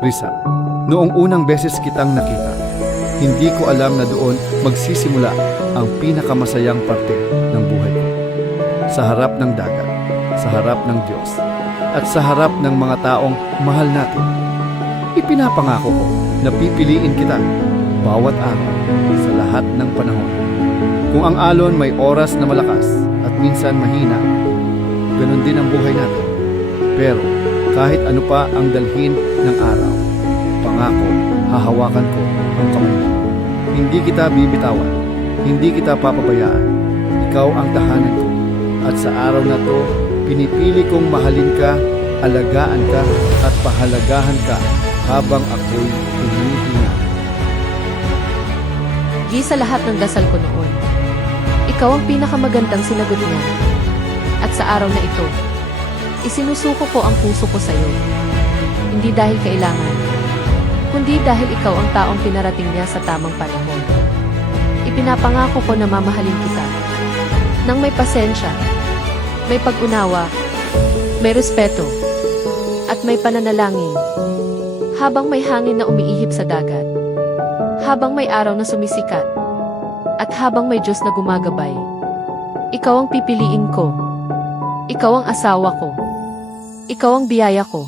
Risa, noong unang beses kitang nakita, hindi ko alam na doon magsisimula ang pinakamasayang parte ng buhay ko. Sa harap ng dagat, sa harap ng Diyos, at sa harap ng mga taong mahal natin. Ipinapangako ko na pipiliin kita bawat araw sa lahat ng panahon. Kung ang alon may oras na malakas at minsan mahina, ganun din ang buhay natin. Pero kahit ano pa ang dalhin ng araw, pangako, hahawakan ko ang kamay mo. Hindi kita bibitawan, hindi kita papabayaan. Ikaw ang tahanan ko. At sa araw na to, pinipili kong mahalin ka, alagaan ka, at pahalagahan ka habang ako'y humihinga. G, sa lahat ng dasal ko noon, ikaw ang pinakamagandang sinagot niya. At sa araw na ito, isinusuko ko ang puso ko sa iyo. Hindi dahil kailangan, kundi dahil ikaw ang taong pinarating niya sa tamang panahon. Ipinapangako ko na mamahalin kita nang may pasensya, may pag-unawa, may respeto, at may pananalangin. Habang may hangin na umiihip sa dagat, habang may araw na sumisikat, at habang may Diyos na gumagabay, ikaw ang pipiliin ko. Ikaw ang asawa ko. Ikaw ang biyaya ko.